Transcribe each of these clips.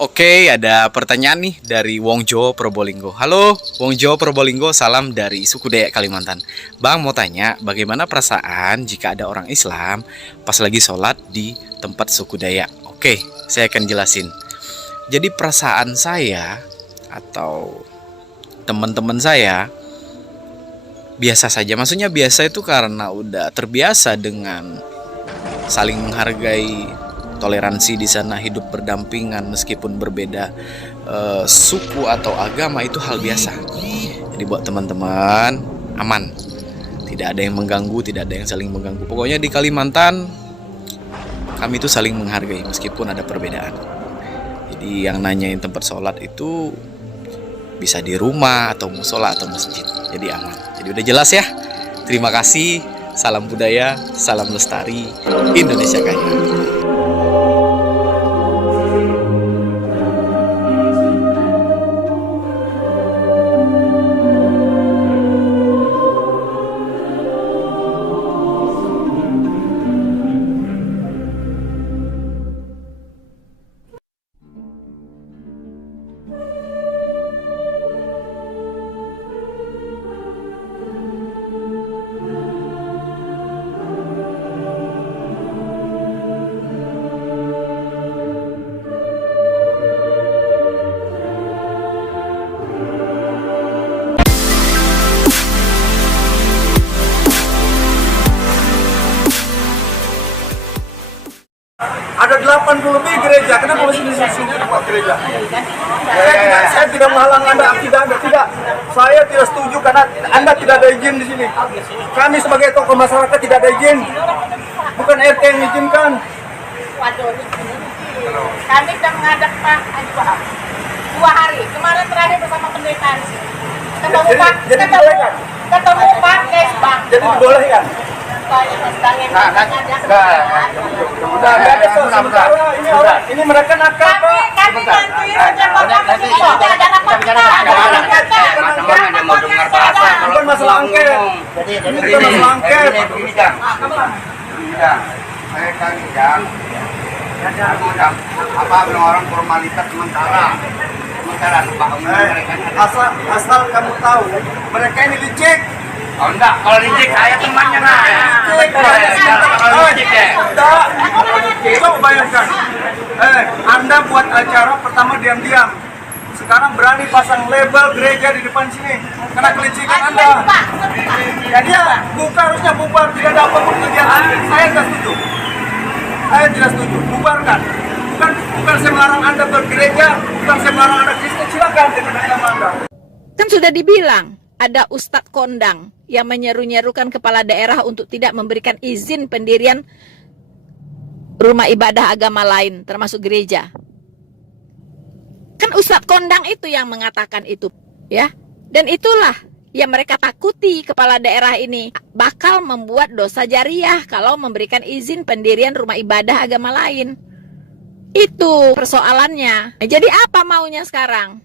Oke, ada pertanyaan nih dari Wong Jo Probolinggo. Halo, Wong Jo Probolinggo, salam dari suku Dayak Kalimantan. Bang mau tanya, bagaimana perasaan jika ada orang Islam pas lagi sholat di tempat suku Dayak? Oke, saya akan jelasin. Jadi perasaan saya atau teman-teman saya biasa saja. Maksudnya biasa itu karena udah terbiasa dengan saling menghargai, toleransi di sana, hidup berdampingan meskipun berbeda suku atau agama, itu hal biasa. Jadi buat teman-teman aman, tidak ada yang mengganggu, tidak ada yang saling mengganggu. Pokoknya di Kalimantan kami itu saling menghargai meskipun ada perbedaan. Jadi yang nanyain tempat sholat itu bisa di rumah atau musola atau masjid, jadi aman. Jadi udah jelas ya. Terima kasih. Salam budaya, salam lestari, Indonesia Kaya. Ada 80 lebih gereja, kenapa masih di sini buat gereja? Saya tidak menghalang Anda, tidak. Saya tidak setuju karena Anda tidak ada izin di sini. Kami sebagai tokoh masyarakat tidak ada izin. Bukan RT yang izinkan. Waduh, kami sudah menghadap Pak Haji Wahab 2 hari. Kemarin terakhir bersama pendeta di sini. Ketemu Pak Kesbang. Jadi dibolehkan. Ini mereka nakal, Pak. Kami nanti Bukan masalah angket. Ini bukan masalah angket. Mereka tidak orang formalitas sementara Asal kamu tahu, mereka ini licik. Oh enggak, kalau licik saya temannya kalau licik ya. Coba bayangkan. Anda buat acara pertama diam-diam. Sekarang berani pasang label gereja di depan sini karena kelicikan Anda. Jadi ya, harusnya bubar, tidak ada apapun kegiatan. Saya tidak setuju. Saya tidak setuju. Bubarkan. Bukan saya melarang Anda bergereja, bukan saya melarang Anda Kristen. Silakan dengan agama Anda. Kan sudah dibilang ada Ustadz Kondang yang menyeru-nyerukan kepala daerah untuk tidak memberikan izin pendirian rumah ibadah agama lain termasuk gereja. Kan Ustadz Kondang itu yang mengatakan itu, ya. Dan itulah yang mereka takuti, kepala daerah ini bakal membuat dosa jariah kalau memberikan izin pendirian rumah ibadah agama lain. Itu persoalannya. Jadi apa maunya sekarang?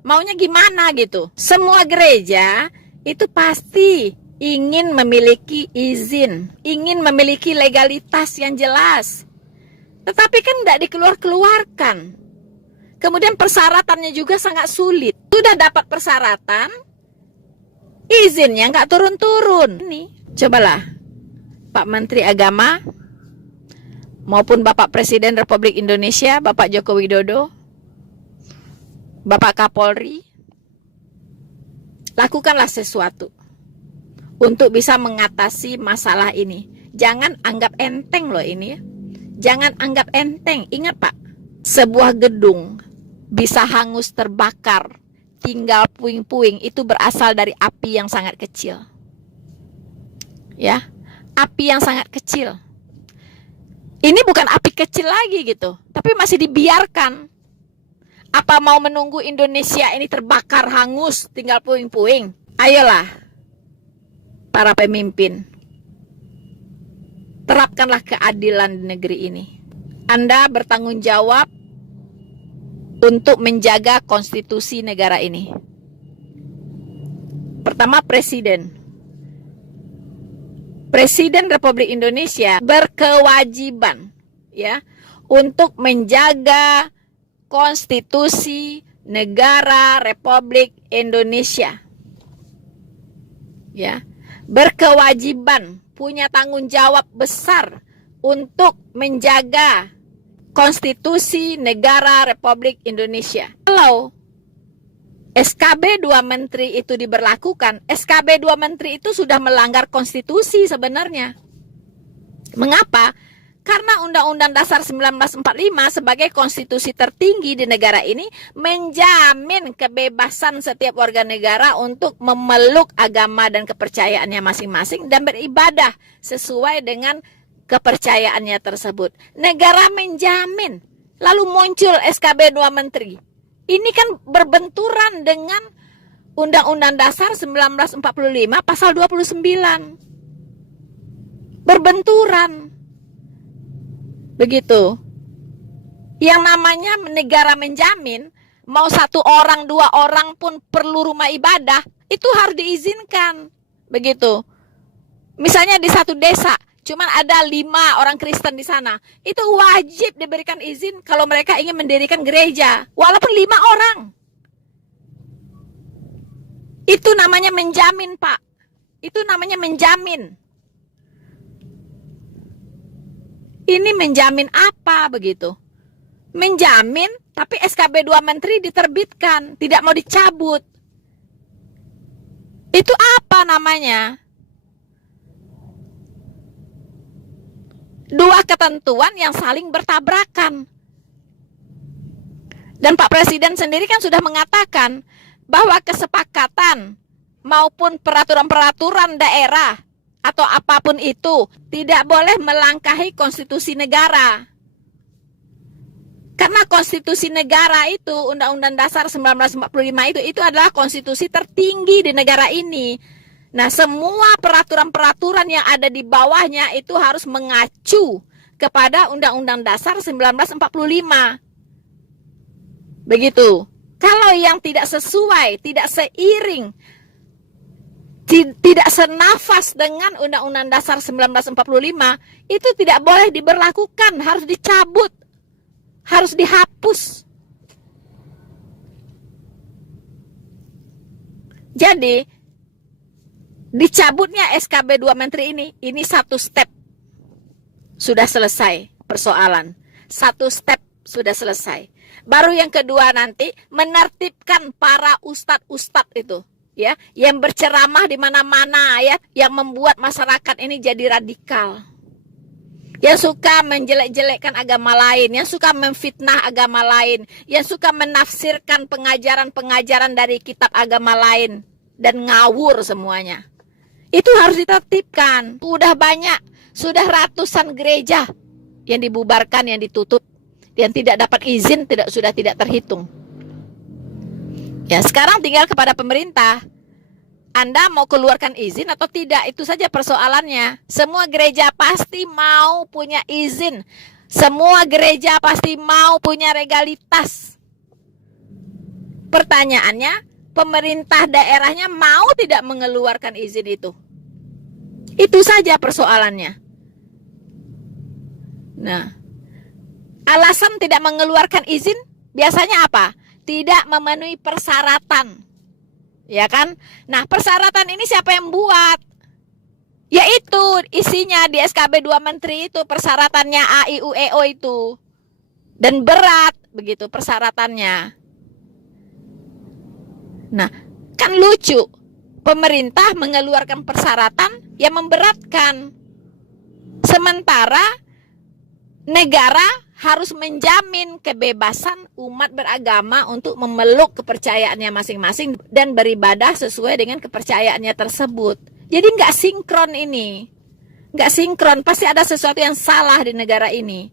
Maunya gimana gitu? Semua gereja itu pasti ingin memiliki izin, ingin memiliki legalitas yang jelas. Tetapi kan tidak dikeluarkan. Kemudian persyaratannya juga sangat sulit. Sudah dapat persyaratan, izinnya nggak turun-turun. Ini, cobalah Pak Menteri Agama maupun Bapak Presiden Republik Indonesia, Bapak Joko Widodo, Bapak Kapolri, lakukanlah sesuatu untuk bisa mengatasi masalah ini. Jangan anggap enteng loh ini ya. Jangan anggap enteng. Ingat Pak, sebuah gedung bisa hangus terbakar, tinggal puing-puing, itu berasal dari api yang sangat kecil. Ya, api yang sangat kecil. Ini bukan api kecil lagi gitu, tapi masih dibiarkan. Apa mau menunggu Indonesia ini terbakar, hangus, tinggal puing-puing? Ayolah, para pemimpin, terapkanlah keadilan di negeri ini. Anda bertanggung jawab untuk menjaga konstitusi negara ini. Pertama, Presiden Republik Indonesia berkewajiban ya untuk menjaga Konstitusi Negara Republik Indonesia. Ya, berkewajiban, punya tanggung jawab besar untuk menjaga Konstitusi Negara Republik Indonesia. Kalau SKB 2 Menteri itu diberlakukan, SKB 2 Menteri itu sudah melanggar konstitusi sebenarnya. Mengapa? Karena Undang-Undang Dasar 1945 sebagai konstitusi tertinggi di negara ini menjamin kebebasan setiap warga negara untuk memeluk agama dan kepercayaannya masing-masing dan beribadah sesuai dengan kepercayaannya tersebut. Negara menjamin. Lalu muncul SKB 2 Menteri. Ini kan berbenturan dengan Undang-Undang Dasar 1945 pasal 29. Berbenturan. Begitu. Yang namanya negara menjamin, mau 1 orang, 2 orang pun perlu rumah ibadah, itu harus diizinkan. Begitu. Misalnya di satu desa, cuman ada 5 orang Kristen di sana, itu wajib diberikan izin kalau mereka ingin mendirikan gereja, walaupun 5 orang. Itu namanya menjamin, Pak. Itu namanya menjamin. Ini menjamin apa begitu? Menjamin, tapi SKB 2 Menteri diterbitkan, tidak mau dicabut. Itu apa namanya? 2 ketentuan yang saling bertabrakan. Dan Pak Presiden sendiri kan sudah mengatakan bahwa kesepakatan maupun peraturan-peraturan daerah atau apapun itu tidak boleh melangkahi konstitusi negara. Karena konstitusi negara itu, Undang-Undang Dasar 1945 itu adalah konstitusi tertinggi di negara ini. Nah, semua peraturan-peraturan yang ada di bawahnya itu harus mengacu kepada Undang-Undang Dasar 1945. Begitu. Kalau yang tidak sesuai, tidak seiring, tidak senafas dengan Undang-Undang Dasar 1945, itu tidak boleh diberlakukan, harus dicabut, harus dihapus. Jadi, dicabutnya SKB 2 Menteri ini 1 step. Sudah selesai persoalan. 1 step sudah selesai. Baru yang kedua nanti menertibkan para ustadz-ustadz itu. Ya, yang berceramah di mana-mana ya, yang membuat masyarakat ini jadi radikal. Yang suka menjelek-jelekkan agama lain, yang suka memfitnah agama lain, yang suka menafsirkan pengajaran-pengajaran dari kitab agama lain dan ngawur semuanya. Itu harus ditertibkan. Sudah banyak, sudah ratusan gereja yang dibubarkan, yang ditutup, yang tidak dapat izin, sudah tidak terhitung. Ya, sekarang tinggal kepada pemerintah. Anda mau keluarkan izin atau tidak? Itu saja persoalannya. Semua gereja pasti mau punya izin. Semua gereja pasti mau punya legalitas. Pertanyaannya, pemerintah daerahnya mau tidak mengeluarkan izin itu? Itu saja persoalannya. Nah, alasan tidak mengeluarkan izin biasanya apa? Tidak memenuhi persyaratan, ya kan? Nah, persyaratan ini siapa yang buat? Yaitu isinya di SKB 2 Menteri itu, persyaratannya A, I, U, E, O itu. Dan berat begitu persyaratannya. Nah, kan lucu. Pemerintah mengeluarkan persyaratan yang memberatkan. Sementara negara harus menjamin kebebasan umat beragama untuk memeluk kepercayaannya masing-masing dan beribadah sesuai dengan kepercayaannya tersebut. Jadi nggak sinkron ini. Nggak sinkron, pasti ada sesuatu yang salah di negara ini.